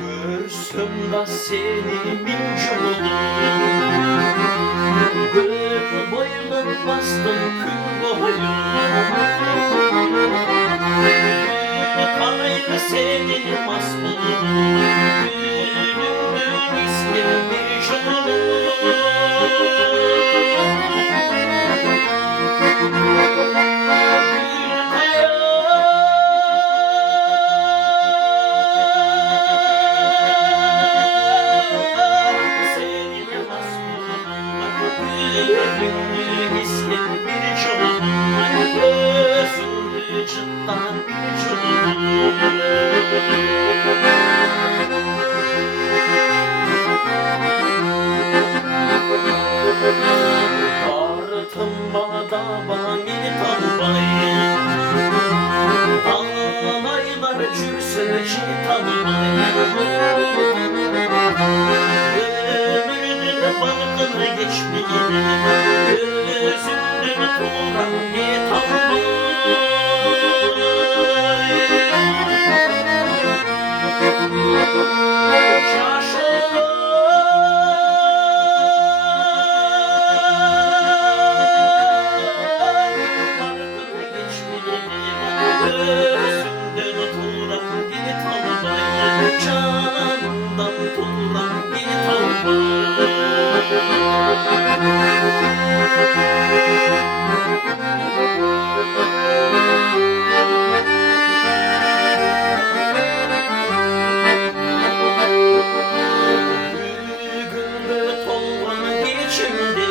Görsün da seni mincolum, göğüp boynun bastın kül boyun. Kanayım senin masbulun, gülümün ismi mincolum. Artımada bani tanımayın, ağlaylar cürseci tanımayın. Ömrünün farkını geçmeyin, gözünden turan bir tanımayın. Candan turan bir Güngör tolgan geçimdi,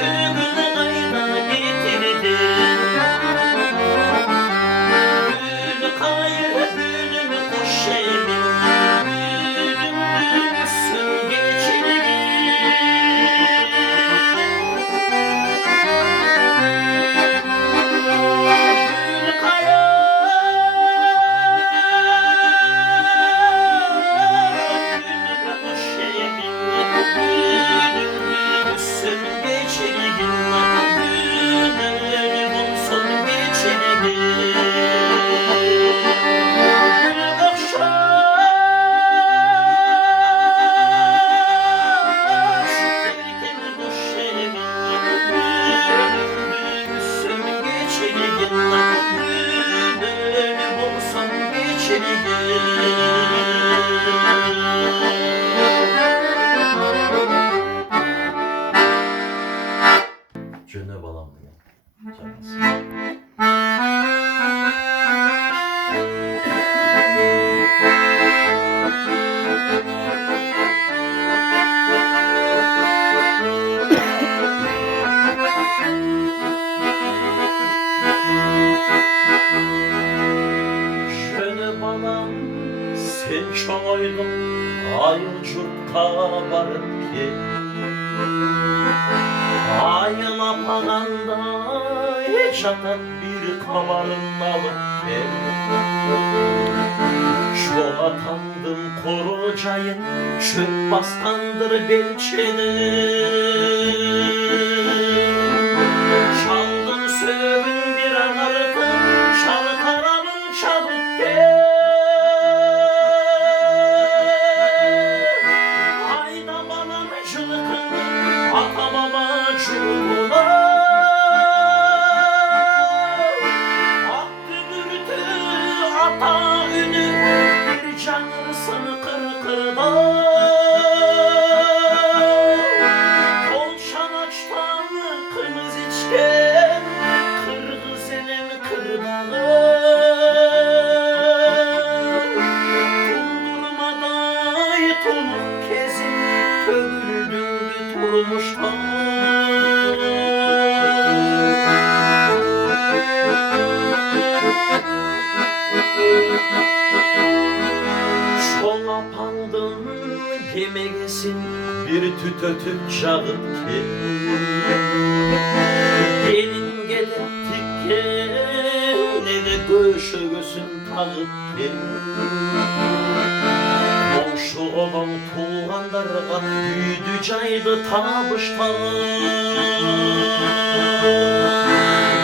güngör ayda getirdi. Gül kayır gülüm kuş emin, gülüm üstün geçirdi. Gül kayır Cöne balam ya. Cöne balam sen çoğaydın ayıl çurtta barıp ki. Ayın apaganda hiç atat bir kamarın alıp gel. Çoğa tandım korocayın, çöp baskandır belçeni. Çaldın sövün bir ağırtın, şarkaranın çabuk gel. Ayda bana mecılıkını atamama çubuğuna. Ak gümürtü ata ünü bir canlısın kırkırda. Kol çanaçtan kırmızı içken kırgız elin kırdağı. Tuldurmaday tuluk kezin kömürdüğü turmuştan. Şola pandın gemegesin bir tütötüp çağıp ki. Gelin gelip dikke ne de göğüşü göğsün tağıp ki. Komşu olan tuğanlarga büyüdü caydı tabıştan.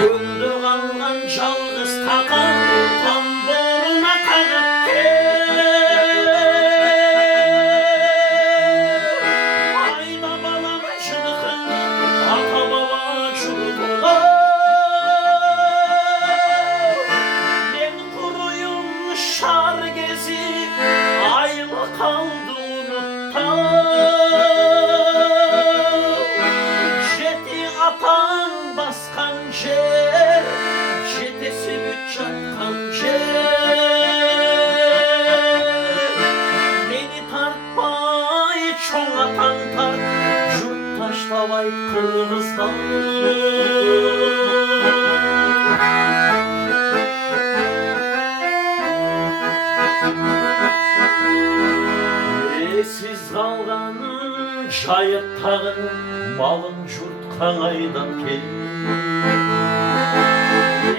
Gömdü kalgan çalgız takan tamborun çoğ atan tart, jurt taştabay Kırgızdan. Siz kalgan jayıp tağın, malın jurt kaŋaydan kelip.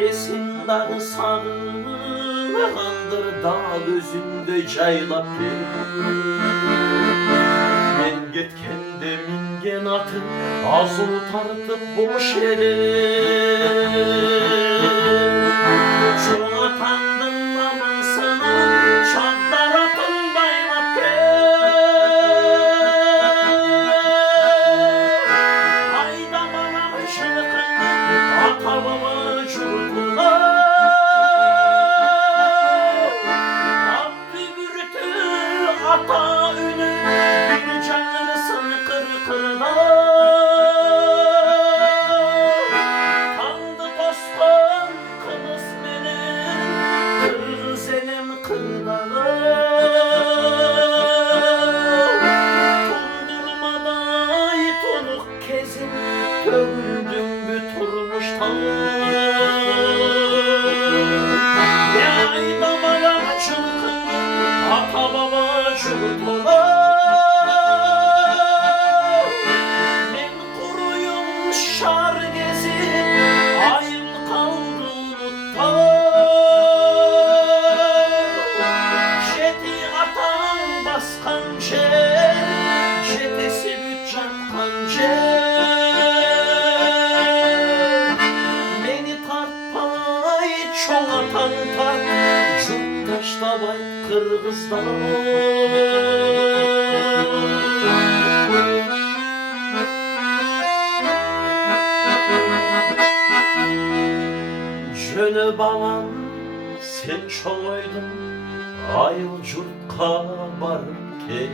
Esin dağı sağınağandır, dağ özünde jaylap kelip. Men ketkende mingen atın, azul tartıp boş ere. Çoğ atandın namısını, çağdar atın baylap kelip. Ayda bana ışıkın, ata baba jurtuna. Abdi bürütü ata ünü, bir canlısın kırkırda. Tandı dostum kılıç benim, Kırgız elim kırdağı. Tundurmaday tonuk kezim, tövüldüm büturmuştan. Yayda bana çılgın, ata baba jurtuna. Men kuruyum şar gezip, ayım kaldı unutta. Jeti atan baskan jer, jetesi büt жатқан жер. Meni tartpay çoğ atan tart, jurt taştabay Kırgızdan. Jönö balam sen çoğoydun, ayıl jurtqa barıp kel.